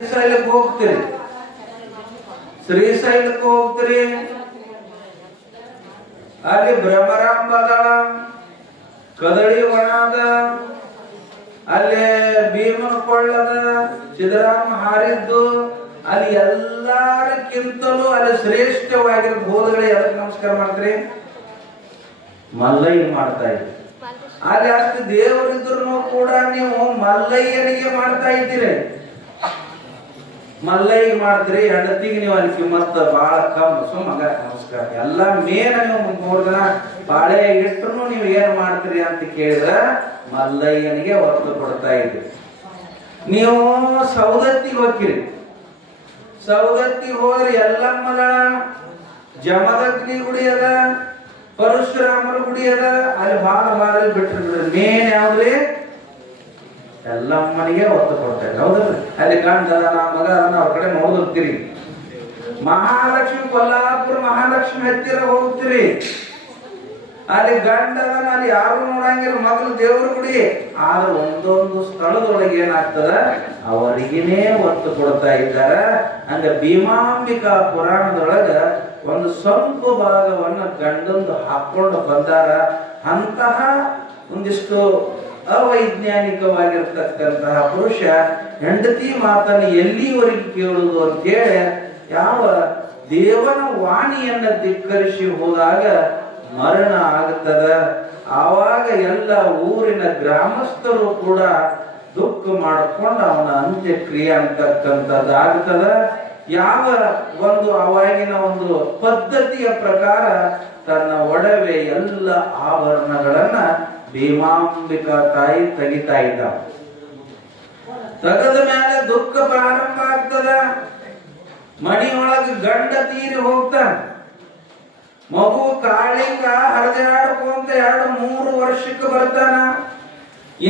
ಶ್ರೀಶೈಲಕ್ಕೆ ಹೋಗ್ತೀರಿ, ಶ್ರೀಶೈಲಕ್ಕೆ ಹೋಗ್ತೀರಿ, ಅಲ್ಲಿ ಬ್ರಹ್ಮರಾಂಬ ಅದಾಳ, ಕದಳಿ ವನ ಅದ, ಅಲ್ಲಿ ಭೀಮನ ಕೊಳ್ಳದ, ಸಿದ್ದರಾಮ ಹಾರಿದ್ದು, ಅಲ್ಲಿ ಎಲ್ಲಾರಕ್ಕಿಂತಲೂ ಅಲ್ಲಿ ಶ್ರೇಷ್ಠವಾಗಿರೋ ಬೋಧಗಳೇ ಅದಕ್ಕೆ ನಮಸ್ಕಾರ ಮಾಡ್ತೀರಿ, ಮಲ್ಲಯ್ಯ ಮಾಡ್ತಾ ಇದ್ರಿ. ಅಲ್ಲಿ ಅಷ್ಟು ದೇವರಿದ್ರು ಕೂಡ ನೀವು ಮಲ್ಲಯ್ಯನಿಗೆ ಮಾಡ್ತಾ ಇದ್ದೀರಿ. ಮಲ್ಲಯ್ಯ ಮಾಡಿದ್ರಿ, ಹೆಂಡತಿಗೆ ನೀವು ಅಲ್ಲಿ ಕಿಮ್ಮತ್ತ ಬಹಳ ಕಮ್ಮಿ. ಸುಮ್ಮಗ ನಮಸ್ಕಾರ ಎಲ್ಲ ಮೇನ ನೀವು 3 ದಿನ ಬಾಳೆ ಇಟ್ಟರು ನೀವು ಏನ್ ಮಾಡ್ತೀರಿ ಅಂತ ಕೇಳಿದ್ರ ಮಲ್ಲಯ್ಯನಿಗೆ ಒತ್ತು ಕೊಡ್ತಾ ಇದ್ರಿ. ನೀವು ಸೌದತ್ತಿಗೆ ಹೋಗ್ತೀರಿ, ಸೌದತ್ತಿಗೆ ಹೋದ್ರೆ ಎಲ್ಲಮ್ಮನ ಜಮದಗ್ನಿ ಗುಡಿ ಅದ, ಪರಶುರಾಮನ ಗುಡಿ ಅದ, ಅಲ್ಲಿ ಭಾಳ ಬಿಟ್ರಿ ಬಿಡ್ರಿ. ಮೇನ್ ಯಾವ್ದ್ರಿ? ಎಲ್ಲಮ್ಮನಿಗೆ ಒತ್ತು ಕೊಡ್ತಾರೆ. ಹೌದಲ್ರಿ? ಅಲ್ಲಿ ಗಂಡ ಮಗ ಅವ್ರ ಕಡೆ ನೋಡಿರ್ತೀರಿ. ಮಹಾಲಕ್ಷ್ಮಿ ಕೊಲ್ಲಾಪುರ ಮಹಾಲಕ್ಷ್ಮಿ ಹತ್ತಿರ ಹೋಗ್ತೀರಿ, ಅಲ್ಲಿ ಗಂಡ ಅಲ್ಲಿ ಯಾರು ನೋಡಂಗಿಲ್ಲ, ಮಗಲು ದೇವ್ರ ಗುಡಿ. ಆದ್ರೆ ಒಂದೊಂದು ಸ್ಥಳದೊಳಗೆ ಏನಾಗ್ತದ ಅವರಿಗೇನೆ ಒತ್ತು ಕೊಡ್ತಾ ಇದ್ದಾರ. ಹಂಗ ಭೀಮಾಂಬಿಕಾ ಪುರಾಣದೊಳಗ ಒಂದು ಸ್ವಲ್ಪ ಭಾಗವನ್ನ ಗಂಡಂದು ಹಾಕೊಂಡು ಬಂದಾರ. ಅಂತಹ ಒಂದಿಷ್ಟು ಅವೈಜ್ಞಾನಿಕವಾಗಿರ್ತಕ್ಕಂತಹ ಪುರುಷ ಹೆಂಡತಿ ಮಾತನ್ನು ಎಲ್ಲಿವರೆಗೆ ಕೇಳುವುದು ಅಂತೇಳಿ ಯಾವ ದೇವನ ವಾಣಿಯನ್ನ ಧಿಕ್ಕರಿಸಿ ಹೋದಾಗ ಮರಣ ಆಗುತ್ತದ. ಆವಾಗ ಎಲ್ಲ ಊರಿನ ಗ್ರಾಮಸ್ಥರು ಕೂಡ ದುಃಖ ಮಾಡಿಕೊಂಡು ಅವನ ಅಂತ್ಯಕ್ರಿಯೆ ಅಂತಕ್ಕಂಥದ್ದಾಗುತ್ತದ. ಯಾವ ಒಂದು ಅವಾಗಿನ ಒಂದು ಪದ್ಧತಿಯ ಪ್ರಕಾರ ತನ್ನ ಒಡವೆ ಎಲ್ಲ ಆಭರಣಗಳನ್ನ ಭೀಮಾಂಬಿಕಾ ತಾಯಿ ತೆಗಿತಾ ಇದ್ದ. ತೆಗೆದ ಮೇಲೆ ದುಃಖ ಪ್ರಾರಂಭ ಆಗ್ತದ. ಮನೆಯೊಳಗೆ ಗಂಡ ತೀರಿ ಹೋಗ್ತಾನ. ಮಗು ಕಾಳಿಂಗ ಹರಿದಾಡ್ಕೊಂತ 2-3 ವರ್ಷಕ್ಕೆ ಬರ್ತಾನ.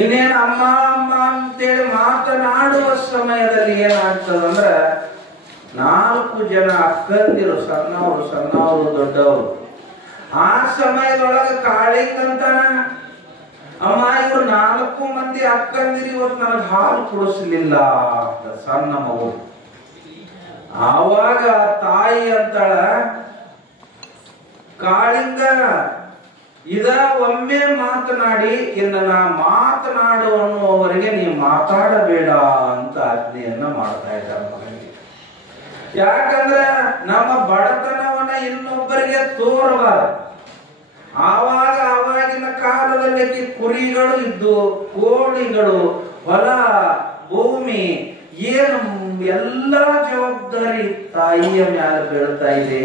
ಇನ್ನೇನು ಅಮ್ಮ ಅಮ್ಮ ಅಂತೇಳಿ ಮಾತನಾಡುವ ಸಮಯದಲ್ಲಿ ಏನಾಗ್ತದಂದ್ರ 4 ಜನ ಅಕ್ಕಂದಿರು, ಸಣ್ಣವರು ದೊಡ್ಡವರು. ಆ ಸಮಯದೊಳಗೆ ಕಾಳಿಂಗ ಅಂತಾನ, ಅಮ್ಮ ಇವ್ರು 4 ಮಂದಿ ಅಕ್ಕಂದಿರಿ ಇವತ್ತು ನನಗೆ ಹಾಲು ಕುಡಿಸ್ಲಿಲ್ಲ ಅಂತ ಸಣ್ಣ ಮಗು. ಆವಾಗ ತಾಯಿ ಅಂತಾಳ, ಕಾಳಿಂಗ ಇದ ಒಮ್ಮೆ ಮಾತನಾಡಿ ಇನ್ನು ನಾ ಮಾತನಾಡುವವರಿಗೆ ನೀವು ಮಾತಾಡಬೇಡ ಅಂತ ಆಜ್ಞೆಯನ್ನ ಮಾಡ್ತಾ ಇದ್ದಾರೆ ಮಗನಿಗೆ. ಯಾಕಂದ್ರೆ ನಮ್ಮ ಬಡತನವನ್ನ ಇನ್ನೊಬ್ಬರಿಗೆ ತೋರಬಾರದು. ಆವಾಗಿನ ಕಾಲದಲ್ಲಿ ಕುರಿಗಳು ಇದ್ದು, ಕೋಳಿಗಳು, ಹೊಲ ಭೂಮಿ, ಏನು ಎಲ್ಲ ಜವಾಬ್ದಾರಿ ತಾಯಿಯ ಮೇಲೆ ಬೀಳ್ತಾ ಇದೆ.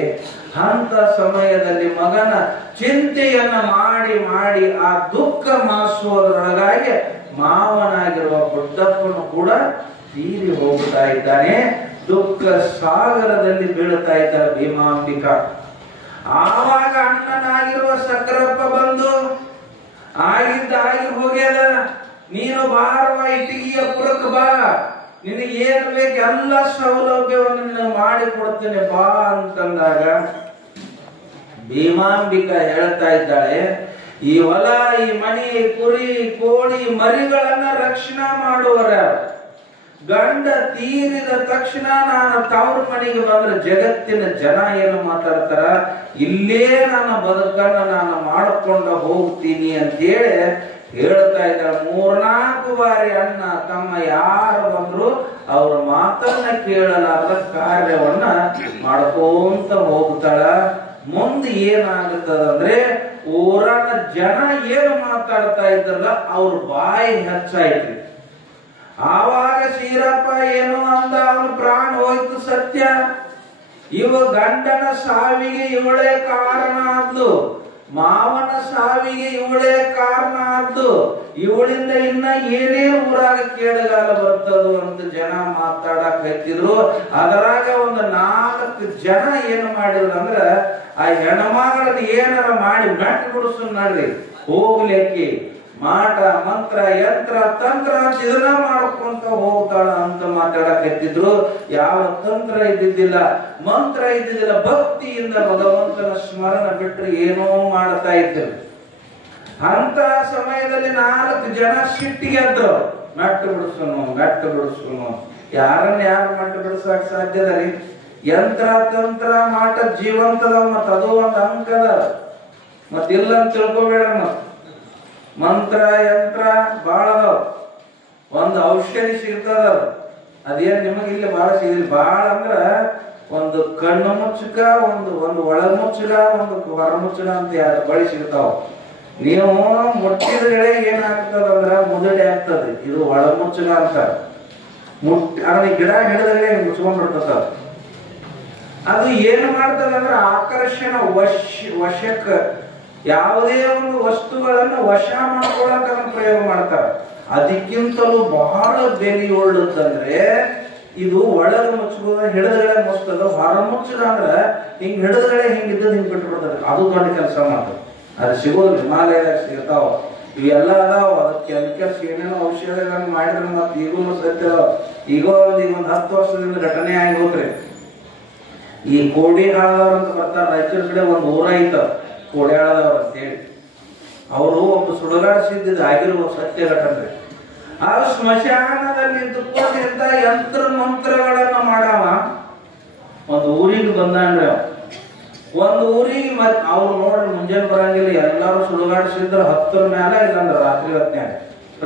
ಅಂತ ಸಮಯದಲ್ಲಿ ಮಗನ ಚಿಂತೆಯನ್ನ ಮಾಡಿ ಮಾಡಿ ಆ ದುಃಖ ಮಾಸುವುದರೊಳಗಾಗಿ ಮಾವನಾಗಿರುವ ಬುಡ್ಡಪ್ಪನು ಕೂಡ ತೀರಿ ಹೋಗ್ತಾ ಇದ್ದಾನೆ. ದುಃಖ ಸಾಗರದಲ್ಲಿ ಬೀಳ್ತಾ ಇದ್ದಾರೆ ಭೀಮಾಂಬಿಕಾ. ಆವಾಗ ಅಣ್ಣನಾಗಿರುವ ಸಕ್ರಪ್ಪ ಬಂದು ಆಗಿದ್ದಾಗಿ ಹೋಗ್ಯದ, ನೀನು ಬಾರವ ಇಟಗಿಯ ಪುರಕ್ಕೆ ಬಾ, ನಿನಗೆ ಏನು ಬೇಕು ಎಲ್ಲ ಸೌಲಭ್ಯವನ್ನು ಮಾಡಿ ಕೊಡ್ತೇನೆ ಬಾ ಅಂತಂದಾಗ ಭೀಮಾಂಬಿಕಾ ಹೇಳ್ತಾ ಇದ್ದಾಳೆ, ಈ ಹೊಲ, ಈ ಮನೆ, ಕುರಿ, ಕೋಳಿ, ಮರಿಗಳನ್ನ ರಕ್ಷಣೆ ಮಾಡುವರ ಗಂಡ ತೀರಿದ ತಕ್ಷಣ ನಾನು ತವ್ರ ಮನೆಗೆ ಬಂದ್ರೆ ಜಗತ್ತಿನ ಜನ ಏನು ಮಾತಾಡ್ತಾರ, ಇಲ್ಲೇ ನನ್ನ ಬದುಕನ್ನ ನಾನು ಮಾಡಿಕೊಂಡು ಹೋಗ್ತೀನಿ ಅಂತೇಳಿ ಹೇಳ್ತಾ ಇದ್ದಾರೆ. 3-4 ಬಾರಿ ಅಣ್ಣ ತಮ್ಮ ಯಾರು ಬಂದ್ರು ಅವ್ರ ಮಾತನ್ನ ಕೇಳಲಾರದ ಕಾರ್ಯವನ್ನ ಮಾಡ್ಕೊಂತ ಹೋಗ್ತಾಳ. ಮುಂದೆ ಏನಾಗುತ್ತದಂದ್ರೆ ಊರನ ಜನ ಏನು ಮಾತಾಡ್ತಾ ಇದ್ರಲ್ಲ ಅವ್ರ ಬಾಯಿ ಹೆಚ್ಚಾಯ್ತ್ರಿ. ಆವಾಗ ಶ್ರೀರಪ್ಪ ಏನೋ ಅಂದ, ಅವನು ಪ್ರಾಣ ಹೋಯ್ತು ಸತ್ಯ. ಇವ ಗಂಡನ ಸಾವಿಗೆ ಇವಳೇ ಕಾರಣ ಆದ್ಲು, ಮಾವನ ಸಾವಿಗೆ ಇವಳೇ ಕಾರಣ ಆದ್ದು, ಇವಳಿಂದ ಇನ್ನ ಏನೇ ಊರಾಗ ಕೇಳಗಾಲ ಬರ್ತದ ಅಂತ ಜನ ಮಾತಾಡಕ್ ಹತ್ತಿದ್ರು. ಅದರಾಗ ಒಂದು 4 ಜನ ಏನು ಮಾಡಿದ್ರು ಅಂದ್ರ ಆ ಹೆಣ್ಮಗಳನ್ನ ಏನಾರ ಮಾಡಿ ಮೆಟ್ಟು ಬಿಡಿಸು ನಡ್ರಿ, ಹೋಗ್ಲಿಕ್ಕೆ ಮಾಟ ಮಂತ್ರ ಯಂತ್ರ ತಂತ್ರ ಅಂತ ಇದನ್ನ ಮಾಡ್ಕೊಂತ ಹೋಗ್ತಾಳ ಅಂತ ಮಾತಾಡಕ್ ಹತ್ತಿದ್ರು. ಯಾವ ತಂತ್ರ ಇದ್ದಿದ್ದಿಲ್ಲ, ಮಂತ್ರ ಇದ್ದಿದ್ದಿಲ್ಲ, ಭಕ್ತಿಯಿಂದ ಭಗವಂತನ ಸ್ಮರಣ ಬಿಟ್ರೆ ಏನೋ ಮಾಡ್ತಾ ಇದ್ರು. ಅಂತ ಸಮಯದಲ್ಲಿ 4 ಜನ ಸಿಟ್ಟಿಗೆ ಎದ್ರು, ಮೆಟ್ಟು ಬಿಡಿಸೋನು ಯಾರು ಮಟ್ಟ ಬಿಡಿಸಕ್ ಸಾಧ್ಯದ ರೀ? ಯಂತ್ರ ತಂತ್ರ ಮಾಟ ಜೀವಂತದವ, ಮತ್ತ ಅದು ಒಂದು ಅಂಕದ, ಮತ್ ಇಲ್ಲ ಅಂತ ತಿಳ್ಕೊಬೇಡ. ಮಂತ್ರ ಯಂತ್ರ ಬಾಳ ಅದಾವ. ಒಂದು ಔಷಧಿ ಸಿಗ್ತದ, ಅದೇನ್ ನಿಮಗೆ ಇಲ್ಲಿ ಬಾಳ ಸಿಗಲಿ. ಬಾಳ ಅಂದ್ರ ಒಂದು ಕಣ್ಣು ಮುಚ್ಚಕ, ಒಂದು ಒಳ ಮುಚ್ಚಗ, ಒಂದು ಹೊರ ಮುಚ್ಚಗ ಅಂತ ಎರಡು ಬಳಿ ಸಿಗ್ತಾವ. ನೀವು ಮುಟ್ಟಿದ ಏನಾಗ್ತದಂದ್ರ ಮುದಡಿ ಆಗ್ತದೆ. ಇದು ಒಳ ಮುಚ್ಚಗ ಅಂತ. ಅದನ್ನ ಗಿಡ ಹಿಡಿದ್ರೆ ಮುಚ್ಕೊಂಡ್ಬಿಡ್ತದ. ಅದು ಏನು ಮಾಡ್ತದಂದ್ರ ಆಕರ್ಷಣ ವಶಕ್ಕ, ಯಾವುದೇ ಒಂದು ವಸ್ತುಗಳನ್ನು ವಶ ಮಾಡ್ಕೊಳಕ್ ಅದನ್ನ ಪ್ರಯೋಗ ಮಾಡ್ತಾರ. ಅದಕ್ಕಿಂತಲೂ ಬಹಳ ಬೆಲೆಯುಳ್ಳದಂದ್ರೆ ಇದು ಒಳಗ ಮುಚ್ಚುವ ಹಿಡಿದಗಡೆ ಮುಚ್ಚದ, ಹೊರ ಮುಚ್ಚದ ಅಂದ್ರ ಹಿಂಗ್ ಹಿಡಿದಗಡೆ ಹಿಂಗಿದ್ದದ್ ಹಿಂಗ್ ಬಿಟ್ಬಿಡ್ತದೆ. ಅದು ದೊಡ್ಡ ಕೆಲಸ ಮಾಡ್ತದೆ. ಅದು ಸಿಗೋದು ಹಿಮಾಲಯದಾಗ ಸಿಗ್ತಾವ. ಇವೆಲ್ಲ ಅದಾವ. ಅದಕ್ಕೆ ಕೆಲ್ಸ ಏನೇನೋ ಔಷಧಿಗಳನ್ನ ಮಾಡಿದ್ರೆ ಮತ್ತೆ ಈಗೂ ಸತ್ಯ. ಈಗ ಒಂದು 10 ವರ್ಷದಿಂದ ಘಟನೆ ಆಗಿ ಹೋಗ್ರಿ. ಈ ಕೋಡಿಹಾಳದವ್ರ ಅಂತ ಬರ್ತಾರ, ರಾಯಚೂರ್ ಕಡೆ ಒಂದು ಊರ ಐತ ಕೋಡಿಹಾಳದವ್ರ ಅಂತೇಳಿ. ಅವರು ಒಬ್ಬ ಸುಡುಗಾಡಿಸಿದ್ದ ಆಗಿರುವ ಸತ್ಯ ಘಟನೆ. ಆ ಸ್ಮಶಾನದಲ್ಲಿ ದುಃಖದಿಂದ ಯಂತ್ರ ಮಂತ್ರಗಳನ್ನ ಮಾಡವ ಒಂದು ಊರಿಗೆ ಬಂದಾನ್ರಿ. ಒಂದು ಊರಿಗೆ ಮತ್ ಅವ್ರು ನೋಡ್ರಿ ಮುಂಜಾನೆ ಬರಂಗಿಲ್ಲ, ಎಲ್ಲಾರು ಸುಡುಗಾಡಿಸಿದ್ರ 10ರ ಮ್ಯಾಲ, ಇಲ್ಲಾಂದ್ರ ರಾತ್ರಿ 10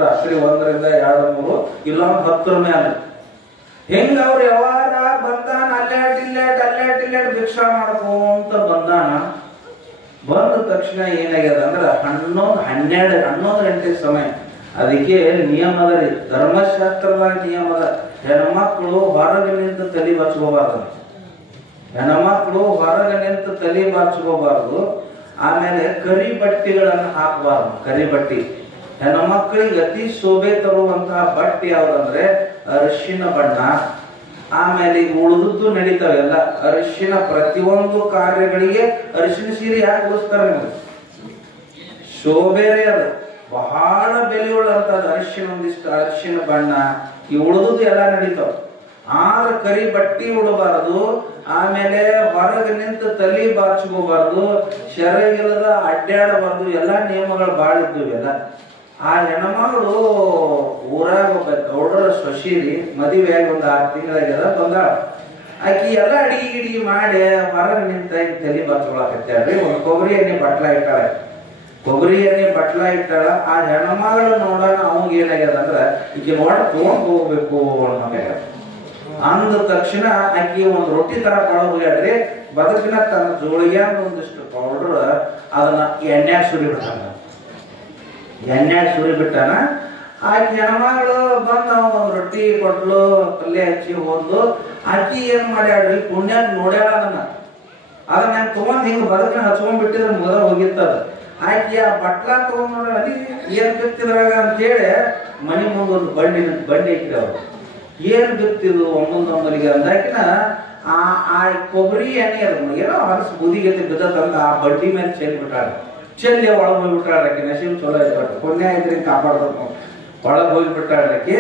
ರಾತ್ರಿ 1ರಿಂದ 2, 3 ಇಲ್ಲ 10ರ ಮ್ಯಾಲ. ಹೆಂಗ ಅವ್ರು ಯಾವಾರ ಬಂದಾನ, ಅಲ್ಲಾಟ್ ಭಿಕ್ಷಾ ಮಾಡ್ಕೊಂತ ಬಂದಾನ. ಬಂದ ತಕ್ಷಣ ಏನಾಗ್ಯದ ಅಂದ್ರ 11 ಗಂಟೆ ಸಮಯ. ಅದಕ್ಕೆ ನಿಯಮದ ರೀ, ಧರ್ಮಶಾಸ್ತ್ರದ ನಿಯಮದ. ಹೆಣ್ಮಕ್ಳು ಹೊರಗೆ ನಿಂತು ತಲೆ ಬಚ್ಕೋಬಾರ್ದು. ಹೆಣ್ಮಕ್ಳು ಹೊರಗೆ ನಿಂತು ತಲೆ ಬಾಚ್ಕೋಬಾರ್ದು. ಆಮೇಲೆ ಕರಿ ಬಟ್ಟೆಗಳನ್ನು ಹಾಕಬಾರ್ದು. ಕರಿ ಬಟ್ಟಿ ಹೆಣ್ಮಕ್ಳಿಗೆ ಅತಿ ಶೋಭೆ ತರುವಂತಹ ಬಟ್ಟೆ ಯಾವ್ದಂದ್ರೆ ಅರಿಶಿನ ಬಣ್ಣ. ಆಮೇಲೆ ಈಗ ಉಳಿದದ್ದು ನಡೀತಾವೆಲ್ಲ ಅರಿಶಿನ. ಪ್ರತಿಯೊಂದು ಕಾರ್ಯಗಳಿಗೆ ಅರಿಶಿನ ಸೀರೆ ಯಾಕೆ ಉಳಿಸ್ತಾರೆ ನಿಮ್ಗೆ? ಶೋಭೆರೇ ಅದು, ಬಹಳ ಬೆಲೆಯುಳ್ಳಂತದ್ದು ಅರಿಶಿನ. ಒಂದಿಷ್ಟು ಅರಿಶಿನ ಬಣ್ಣ. ಈ ಉಳಿದುದು ಎಲ್ಲ ನಡೀತಾವ. ಆದ್ರೆ ಕರಿ ಬಟ್ಟಿ ಉಡಬಾರದು. ಆಮೇಲೆ ಹೊರಗೆ ನಿಂತು ತಲೆ ಬಾಚ್ಕೋಬಾರ್ದು. ಶರಗಿಲ್ಲದ ಅಡ್ಡಾಡಬಾರ್ದು. ಎಲ್ಲಾ ನಿಯಮಗಳು ಬಾಳ ಇದ್ವು ಎಲ್ಲ. ಆ ಹೆಣ್ಮಗಳು ಊರಾಗ ಒಬ್ಬ ಗೌಡರ ಸೊಸೀರಿ ಮದುವೆಯಾಗಿ ಒಂದು 6 ತಿಂಗಳಾಗ್ಯದ ಬಂದಾಳ. ಆಕಿ ಎಲ್ಲ ಅಡಿಗೆ ಮಾಡಿ ಹೊರಗೆ ನಿಂತ ತಲೆ ಬಾಚ್ಕೊಳಕತ್ತಾಳ್ರಿ. ಒಂದು ಕೊಬ್ಬರಿ ಎಣ್ಣೆ ಬಟ್ಲ ಇಟ್ಟಾಳ. ಕೊಬ್ಬರಿ ಎಣ್ಣೆ ಬಟ್ಲ ಇಟ್ಟಾಳ. ಆ ಹೆಣ್ಮಗಳು ನೋಡೋಣ ಅವಂಗ ಏನಾಗ್ಯದ ಅಂದ್ರ ಈಕೆ ನೋಡ ತಗೊಂಡ್ ಹೋಗ್ಬೇಕು ಅನ್ನೋಗ್ಯಾರ. ಅಂದ ತಕ್ಷಣ ಆಕಿ ಒಂದು ರೊಟ್ಟಿ ತರ ಕೊಳಗ್ ಹೋಗ್ಯಾಡ್ರಿ. ಬದಕಿನ ತನ್ನ ಜೋಳಿಗೆ ಒಂದಿಷ್ಟು ಪೌಡರ್ ಅದನ್ನ ಎಣ್ಣೆ ಸುರಿ ಬಿಟ್ಟಾನ. ಆಕಿ ಹೆಣ್ಮಗಳು ಬಂದ ಒಂದ್ ರೊಟ್ಟಿ ಕೊಟ್ಲು, ಪಲ್ಯ ಹಚ್ಚಿ ಹೋದ್ಲು. ಆಕಿ ಏನ್ ಮಾಡ್ಯಾಡ್ರಿ, ಪುಣ್ಯ ನೋಡ್ಯಾಳ ಅದನ್ನ ತಗೊಂಡ್ ಹಿಂಗ್ ಬದಕಿನ ಹಚ್ಕೊಂಡ್ ಬಿಟ್ಟಿದ್ರೆ ಮುಗದ ಹೋಗಿತ್ತದ. ಆಕಿ ಆ ಬಟ್ಲ ತಗೊಂಡ್ ಅಲ್ಲಿ ಏನ್ ಬಿತ್ತಿದ್ರಾಗ ಅಂತೇಳಿ ಮನಿ ಮುಂದೆ ಒಂದು ಬಂಡಿ ಇಟ್ಟಿದವ್ರು. ಏನ್ ಬಿತ್ತಿದು ಒಮ್ಮೊಂದೊಮ್ಮಲಿಗೆ ಅಂದಾಕಿನ ಆ ಕೊಬ್ಬರಿ ಎಣ್ಣೆ ಏನೋ ಹರಸ್ ಬುದಿಗೆತ್ತೆ ಬಿದ್ದತಂದ ಆ ಬಡ್ಡಿ ಮೇಲೆ ಚೆಲ್ಲಿ ಬಿಟ್ಟಾಳ. ಚೆಲ್ಲಿ ಒಳಗೆ ಹೋಗ್ಬಿಟ್ಟಾಳಕ್ಕೆ. ನಶೀಬ್ ಚಲೋ ಇರ್ಬೇಕು, ಪುಣ್ಯ ಇದ್ರಿ ಕಾಪಾಡ್ಬೇಕು. ಒಳಗೆ ಹೋಗ್ಬಿಟ್ಟಾಳಕ್ಕೆ.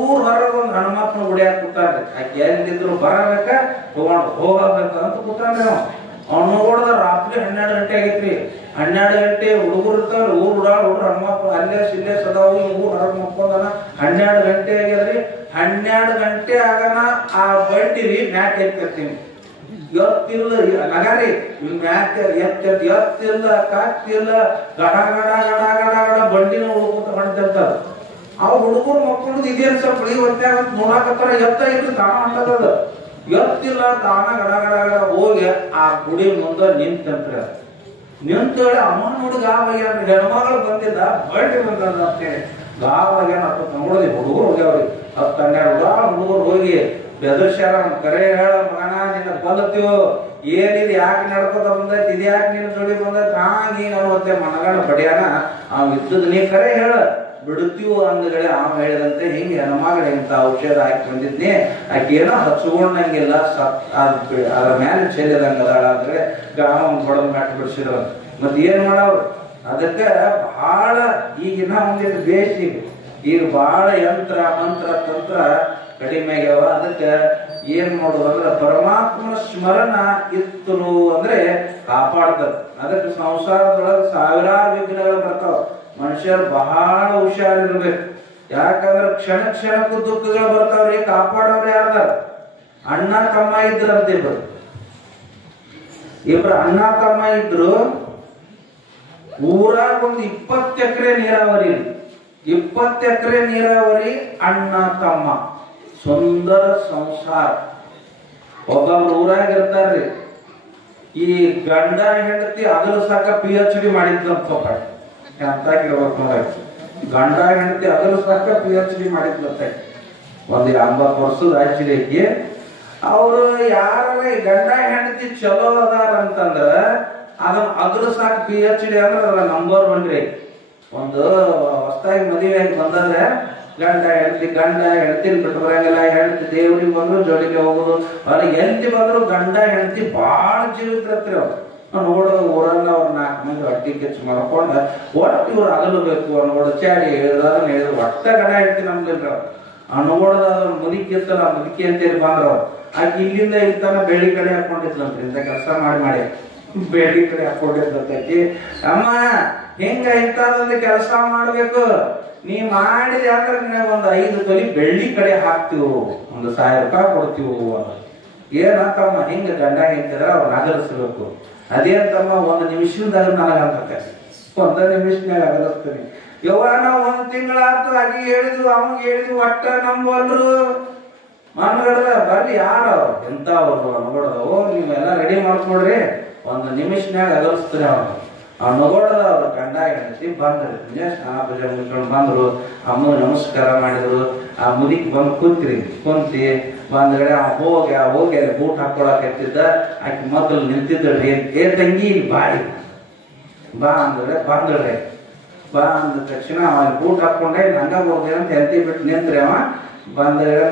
ಊರ್ ಹೊರಗೆ ಒಂದು ಹೆಣ್ಮಕ್ಳು ಗುಡಿಯಾಕ ಕೂತಾಳ್ರಿ. ಆಕೆ ಎಲ್ಲಿದ್ರು ಬರಬೇಕ ತಗೊಂಡು ಹೋಗಬೇಕಂತ ಕೂತಾನ್ರಿ. ಅವ್ನು ನೋಡಿದ ರಾತ್ರಿ 12 ಗಂಟೆ ಆಗೈತ್ರಿ. 12 ಗಂಟೆ ಹುಡುಗರು ಇರ್ತಾವ್ರಿ. ಹುಡುಗ್ರು ಹೆಣ್ಮಕ್ಳು ಅಲ್ಲೇ ಸಿಲ್ಲೇ ಸದಾವು. ಊರ್ ಹೊರಗೆ ಮುಕ್ಕೊಂಡನ 12 ಗಂಟೆ ಆಗ್ಯದ್ರಿ. 12 ಗಂಟೆ ಆಗನ ಆ ಬಂಡಿರಿ ಮ್ಯಾಕ್ ಎತ್ತಿರ್ತೀನಿ. ಎತ್ತಿಲ್ಲ ನಗಾರಿ ಮ್ಯಾಕ್ ಎತ್ತಿಲ್ಲ ಕಾಕ್ತಿಲ್ಲ. ಗಡ ಗಡ ಗಡ ಗಡ ಗಡ ಬಂಡಿನ ಹುಡುಗಂತ ಹೊಂಟಿರ್ತಾರ. ಅವ್ ಹುಡುಗರು ಮಕ್ಕಳು ಇದೇನ್ ಸ್ವಲ್ಪ ಹೊತ್ತಾಗ ನೋಡಾಕತ್ತಾರ. ಎತ್ತ ಇತ್ತು ತಾಣ ಹೊಂಟದ. ಎತ್ತಿಲ್ಲ ತಾನ ಗಡ ಗಡ ಗಡ ಹೋಗಿ ಆ ಗುಡಿ ಮುಂದೆ ನಿಂತಂತ್ರಿ. ನಿಂತೇಳಿ ಅಮ್ಮ ನೋಡಿ ಗಾವಾಗ್ಯಾನ. ಹೆಣ್ಮಗಳು ಬಂದಿದ್ದ ಬಂಡಿ ಬಂದ ಅಂತೇಳಿ ಗಾವಾಗ್ಯಾನ. ನೋಡಿದ್ವಿ ಹುಡುಗರು ಹೋಗ್ಯಾವ್ರಿ. 10-12 ಹುಡುಗರು ಹೋಗಿ ಬೆದರ್ಸ್ಯಾರ. ಕರೆ ಹೇಳ ಮಗನ, ನಿನ್ನ ಬಲತ್ತೀವೋ ಏನಿದ್ ಯಾಕೆ ನಡ್ಕೋತ ಬಂದೈತಿ, ಇದು ಯಾಕೆ ನಿನ್ನ ಜೋಡಿ ಬಂದೈತಿ ಹಾಗೆ ಅನ್ನುವಂತೆ ಮನಗಣ ಬಡಿಯಾನ. ಅವ್ ಇದ್ದದ್ ನೀ ಕರೆ ಹೇಳ ಬಿಡುತ್ತೀವು ಅಂದಗಡೆ ಅವ್ ಹೇಳಿದಂತೆ ಹಿಂಗೆ ಹೆಣ್ಮಗಳು ಇಂತ ಔಷಧ ಹಾಕಿ ಬಂದಿದ್ನಿ. ಆಕೆ ಏನೋ ಹಚ್ಕೊಂಡಂಗಿಲ್ಲ, ಅದ್ರ ಮೇಲೆ ಚೆಲ್ಲಿದಂಗದಾಳ ಅಂದ್ರೆ ಗಾಮ ಹೊಡೆದ್ ಮ್ಯಾಟ್ ಬಿಡಿಸಿದ್ರ. ಮತ್ ಏನ್ ಮಾಡವ್ರು? ಅದಕ್ಕ ಬಹಳ ಈಗಿನ ಒಂದಿಟ್ಟು ಬೇಸಿಗೆ ಈಗ ಬಹಳ ಯಂತ್ರ ಮಂತ್ರ ತಂತ್ರ ಕಡಿಮೆ ಆಗ್ಯಾವ. ಅದಕ್ಕೆ ಏನ್ ಮಾಡೋದು ಅಂದ್ರೆ ಪರಮಾತ್ಮನ ಸ್ಮರಣ ಇತ್ತು ಅಂದ್ರೆ ಕಾಪಾಡ್ತದ. ಅದಕ್ಕೆ ಸಂಸಾರದೊಳಗೆ ಸಾವಿರಾರು ವಿಘ್ನಗಳು ಬರ್ತಾವ. ಮನುಷ್ಯರು ಬಹಳ ಹುಷಾರಿರ್ಬೇಕು. ಯಾಕಂದ್ರೆ ಕ್ಷಣ ಕ್ಷಣಕ್ಕೂ ದುಃಖಗಳು ಬರ್ತಾವ್ರಿ, ಕಾಪಾಡೋರು ಯಾರ್ದಾರ? ಅಣ್ಣ ತಮ್ಮ ಇದ್ರಂತ ಇಬ್ರು ಅಣ್ಣ ತಮ್ಮ ಇದ್ರು. ಊರಾಗ ಒಂದು 20 ಎಕರೆ ನೀರಾವರಿ, 20 ಎಕರೆ ನೀರಾವರಿ, ಅಣ್ಣ ತಮ್ಮ, ಸುಂದರ ಸಂಸಾರ. ಒಬ್ಬೊಬ್ರು ಊರಾಗ ಇರ್ತಾರ್ರಿ. ಈ ಗಂಡ ಹೆಂಡತಿ ಅದ್ರ ಸಾಕ PhD ಮಾಡಿದ್ಲಂತ. ಅಂತ ಕೇಳ್ಬೇಕು ನೋಡ, ಗಂಡ ಹೆಂಡತಿ ಅದ್ರ ಸಾಕ PhD ಮಾಡಿದ್ಲಂತ. ಒಂದು 80 ವರ್ಷದ ಆಚೆಗೆ ಅವರು ಯಾರ ಗಂಡ ಹೆಂಡತಿ ಚಲೋ ಅದಾರ ಅಂತಂದ್ರ ಅದನ್ನ ಅದ್ರ ಸಾಕ PhD ಅಂದ್ರೆ ನಂಬರ್ 1 ರೀ. ಒಂದು ಹೊಸದಾಗಿ ಮದುವೆ ಆಗಿ ಬಂದ್ರೆ ಗಂಡ ಹೆಂಡತಿನ ಬಿಟ್ಟು ಬರಂಗಿಲ್ಲ, ಹೆಂಡತಿ ದೇವ್ರಿಗೆ ಬಂದ್ರು ಜೋಡಿಗೆ ಹೋಗುದು, ಅವ್ರಿಗೆ ಎಲ್ಲಿ ಬಂದ್ರು ಗಂಡ ಹೆಂಡತಿ ಬಾಳ ಜೀವಿತತ್ರಿ. ಅವ್ರು ನೋಡೋದು ಊರನ್ನ ಅವ್ರ 4 ಮಂದಿ ಹೊಟ್ಟಿ ಕೆಚ್ಚು ಮಾಡ್ಕೊಂಡ ಒಟ್ಟು ಇವ್ರು ಅಗಲಬೇಕು ಅನ್ಬೋಡು ಚಾಡಿ ಹೇಳಿದ್ರು ಒಟ್ಟ ಗಂಡ ಹೆಂಡತಿ ನಮ್ದಿಲ್ಲ. ಅನ್ಬೋಡ್ದ ಮುದುಕಿ ಇರ್ತಲ್ಲ, ಮುದುಕಿ ಅಂತೇಳಿ ಬಂದ್ರು. ಆಕೆ ಇಲ್ಲಿಂದ ಇರ್ತಾನ ಬೆಳ್ಳಿ ಕಡೆ ಹಾಕೊಂಡಿದ್ಲಂತ್ರಿ. ಇಂಥ ಕೆಲಸ ಮಾಡಿ ಬೆಳ್ಳಿ ಕಡೆ ಹಾಕೊಂಡಿದ್ಲಂತೈತಿ. ಅಮ್ಮ ಹಿಂಗ ಇಂಥದ್ದೊಂದು ಕೆಲಸ ಮಾಡ್ಬೇಕು, ನೀ ಮಾಡಿದ ಅಂದ್ರೆ ನಿನಗೆ ಒಂದು 5 ತೊಲಿ ಬೆಳ್ಳಿ ಕಡೆ ಹಾಕ್ತಿವು, ಒಂದು 1000 ರೂಪಾಯಿ ಕೊಡ್ತೀವು. ಏನಂತಮ್ಮ ಹಿಂಗ ಗಂಡ ಹೆಂಡ್ತಿರ ಅವ್ರು ಅಗಲಿಸ್ಬೇಕು. ಅದೇಂತಮ್ಮ 1 ನಿಮಿಷದಾಗ ನನಗಂತ 1 ನಿಮಿಷನಾಗ ಅಗಲಿಸ್ತೀನಿ. ಯವ್ವ ನಾವು 1 ತಿಂಗಳಾಯ್ತು ಆಗಿ ಹೇಳಿದ್ವು, ಅವಾಗ ಹೇಳಿದ್ವು, ಒಟ್ಟ ನಂಬಲ್ರು. ಮನ್ಗಡ್ದ ಬರ್ರಿ ಯಾರು ಎಂತವ್ರು ನೋಡೋದವು, ನೀವೆಲ್ಲ ರೆಡಿ ಮಾಡ್ಕೊಡ್ರಿ, 1 ನಿಮಿಷನಾಗ ಅಗಲಿಸ್ತೀರಿ. ಅವ್ರು ನಗೋಡದ ಅವ್ರು ಗಂಡ ಹೆಂಡತಿ ಬಂದ್ರಿ, ಸ್ನಾನ ಪೂಜೆ ಮುಗಿಸ್ಕೊಂಡು ಬಂದ್ರು. ಅಮ್ಮ ನಮಸ್ಕಾರ ಮಾಡಿದ್ರು. ಆ ಮುದುಕಿ ಬಂದು ಕುಂತಿ ಬಂದ್ಗಡೆ ಹೋಗಿ ಅಲ್ಲಿ ಬೂಟ್ ಹಾಕೊಳಕ್ ಎತ್ತಿದ್ದ. ಆಕಿ ಮೊದಲು ನಿಂತಿದ್ದಳ್ರಿ, ಏ ತಂಗಿ ಬಾಡಿ ಬಾ ಅಂದ್ರೆ ಬಂದಳ್ರಿ. ಬಾ ಅಂದ ತಕ್ಷಣ ಅವಲ್ಲಿ ಬೂಟ್ ಹಾಕೊಂಡೆ ನಂಗ ಹೋಗಿ ಅಂತ ಎತ್ತಿ ಬಿಟ್ಟು ನಿಂತ್ರಿ. ಅವ ಬಂದ್ಗಡೆ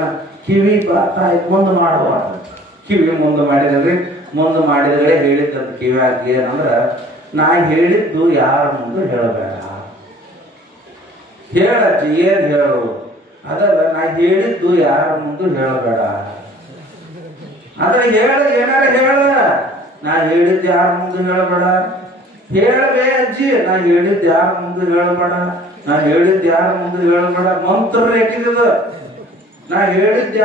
ಕಿವಿ ತಾಯಿ ಮುಂದೆ ಮಾಡುವ, ಕಿವಿ ಮುಂದೆ ಮಾಡಿದ್ರಿ. ಮುಂದೆ ಮಾಡಿದ್ರೆ ಹೇಳಿದ್ದದ್ದು ಕಿವಿ ಆಗಿ ಏನಂದ್ರ, ನಾ ಹೇಳಿದ್ದು ಯಾರ ಮುಂದೆ ಹೇಳಬೇಡ, ಹೇಳಜ್ಜಿ ಏನ್ ಹೇಳು, ಅದಲ್ಲ ನಾ ಹೇಳಿದ್ದು ಯಾರ ಮುಂದೆ ಹೇಳಬೇಡ, ಅದ್ರ ಹೇಳ ಏನಾರ ಹೇಳ, ನಾ ಹೇಳಿದ್ದು ಯಾರ ಮುಂದೆ ಹೇಳಬೇಡ, ಹೇಳಬೇ ಅಜ್ಜಿ, ನಾ ಹೇಳಿದ್ದು ಯಾರ ಮುಂದೆ ಹೇಳಬೇಡ, ನಾ ಹೇಳಿದ್ದು ಯಾರ ಮುಂದೆ ಹೇಳಬೇಡ. ಮಂತ್ರ ರೇಟಿದ ನಾ ಹೇಳಿದ್ದ